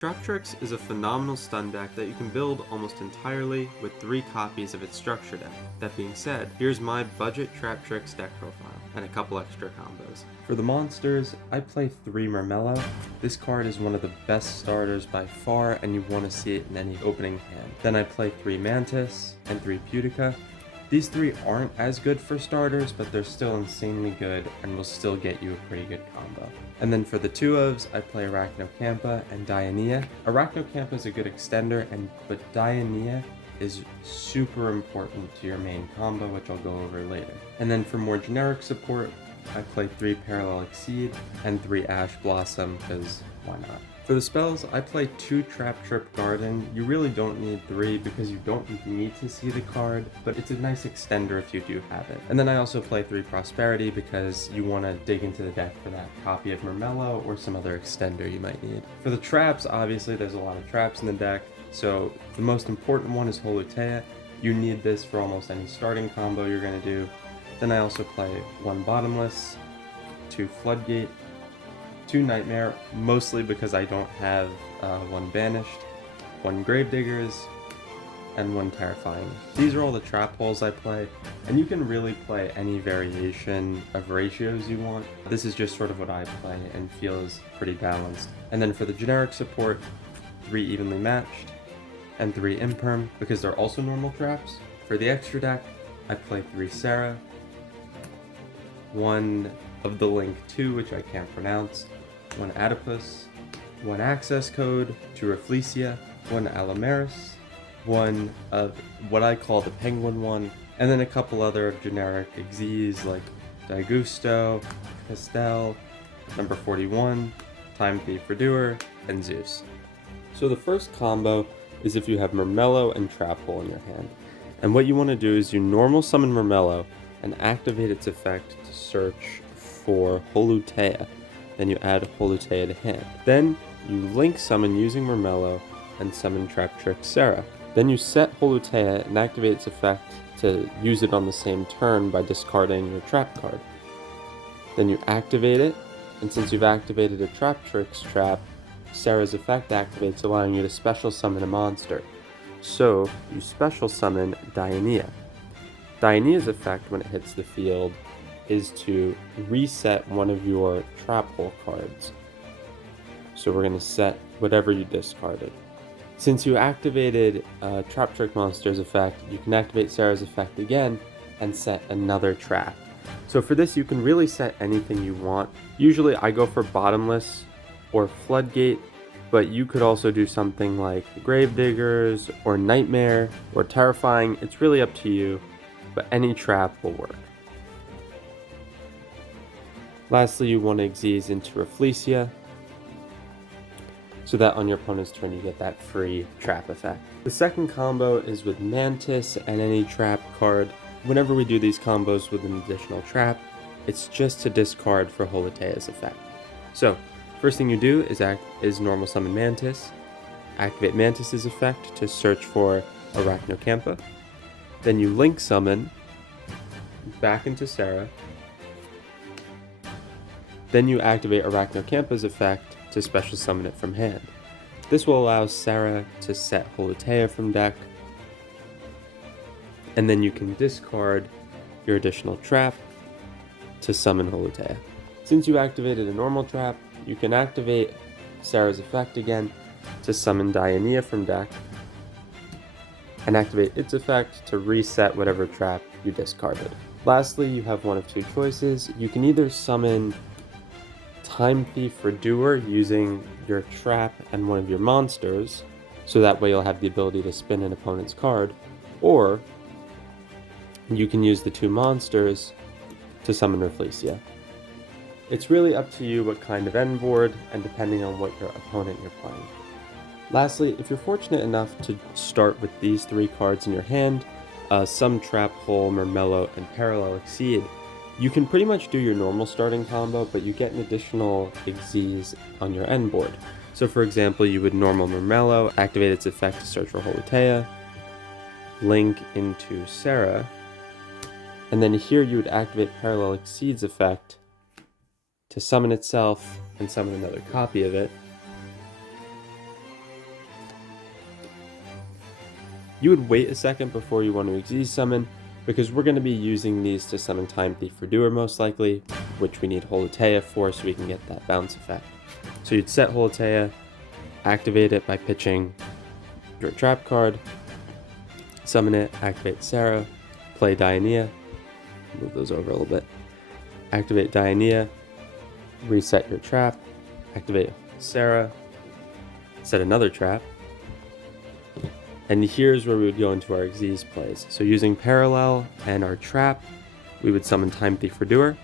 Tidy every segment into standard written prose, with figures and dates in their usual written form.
Traptrix is a phenomenal stun deck that you can build almost entirely with 3 copies of its structure deck. That being said, here's my budget Traptrix deck profile, and a couple extra combos. For the monsters, I play 3 Myrmeleo. This card is one of the best starters by far, and you want to see it in any opening hand. Then I play 3 Mantis and 3 Pudica. These 3 aren't as good for starters, but they're still insanely good and will still get you a pretty good combo. And then for the 2-ofs, I play Arachnocampa and Dionea. Arachnocampa is a good extender, but Dionea is super important to your main combo, which I'll go over later. And then for more generic support, I play 3 Parallel Exceed and 3 Ash Blossom, because why not? For the spells, I play 2 Traptrix Garden. You really don't need 3 because you don't need to see the card, but it's a nice extender if you do have it. And then I also play 3 Prosperity because you want to dig into the deck for that copy of Myrmeleo or some other extender you might need. For the traps, obviously there's a lot of traps in the deck, so the most important one is Holutea. You need this for almost any starting combo you're going to do. Then I also play 1 Bottomless, 2 Floodgate, 2 Nightmare, mostly because I don't have 1 Banished, 1 Gravediggers, and 1 Terrifying. These are all the trap holes I play, and you can really play any variation of ratios you want. This is just sort of what I play and feels pretty balanced. And then for the generic support, 3 Evenly Matched, and 3 Imperm, because they're also normal traps. For the extra deck, I play 3 Sarah, 1 of the Link 2, which I can't pronounce, 1 Adipus, 1 Access Code, 2 Rafflesia, 1 Allomeris, 1 of what I call the Penguin one, and then a couple other generic Xyz like Daigusto, Pastel, number 41, Time Thief Redoer, and Zeus. So the first combo is if you have Myrmeleo and Trap Hole in your hand. And what you want to do is you normal summon Myrmeleo and activate its effect to search for Holutea. Then you add Holutea to hand. Then you link summon using Myrmeleo and summon Traptrix Sarah. Then you set Holutea and activate its effect to use it on the same turn by discarding your trap card. Then you activate it, and since you've activated a Traptrix trap, Sarah's effect activates, allowing you to special summon a monster. So you special summon Dionea. Dionea's effect when it hits the field is to reset one of your trap hole cards. So we're going to set whatever you discarded. Since you activated Traptrix Monster's effect, you can activate Sarah's effect again and set another trap. So for this, you can really set anything you want. Usually I go for Bottomless or Floodgate, but you could also do something like Gravediggers or Nightmare or Terrifying. It's really up to you, but any trap will work. Lastly, you want to Xyz into Rafflesia, so that on your opponent's turn you get that free trap effect. The second combo is with Mantis and any trap card. Whenever we do these combos with an additional trap, it's just to discard for Holutea's effect. So, first thing you do is normal summon Mantis, activate Mantis's effect to search for Arachnocampa, then you link summon back into Sarah, then you activate Arachnocampa's effect to special summon it from hand. This will allow Sarah to set Holutea from deck, and then you can discard your additional trap to summon Holutea. Since you activated a normal trap, you can activate Sarah's effect again to summon Dionea from deck, and activate its effect to reset whatever trap you discarded. Lastly, you have one of 2 choices. You can either summon Time Thief Redoer using your trap and one of your monsters, so that way you'll have the ability to spin an opponent's card, or you can use the 2 monsters to summon Rafflesia. It's really up to you what kind of end board, and depending on what your opponent you're playing. Lastly, if you're fortunate enough to start with these 3 cards in your hand, some Trap Hole, Myrmeleo, and Parallel Exceed, you can pretty much do your normal starting combo, but you get an additional Xyz on your end board. So for example, you would normal Myrmeleo, activate its effect to search for Holutea, link into Sarah, and then here you would activate Parallel Exceed's effect to summon itself and summon another copy of it, You would wait a second before you want to Xyz summon, because we're going to be using these to summon Time Thief Redoer most likely, which we need Holotea for so we can get that bounce effect. So you'd set Holotea, activate it by pitching your trap card, summon it, activate Sarah, play Dionea, move those over a little bit, activate Dionea, reset your trap, activate Sarah, set another trap, and here's where we would go into our Xyz plays. So using Parallel and our trap, we would summon Time Thief Redoer,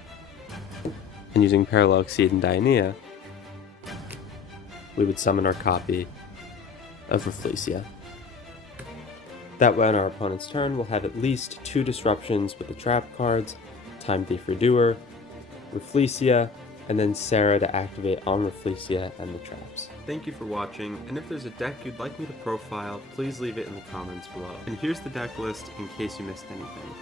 and using Parallel Exceed and Dionea, we would summon our copy of Rafflesia. That way on our opponent's turn, we'll have at least 2 disruptions with the trap cards, Time Thief Redoer, Rafflesia, and then Sarah to activate on Rafflesia and the traps. Thank you for watching, and if there's a deck you'd like me to profile, please leave it in the comments below. And here's the deck list in case you missed anything.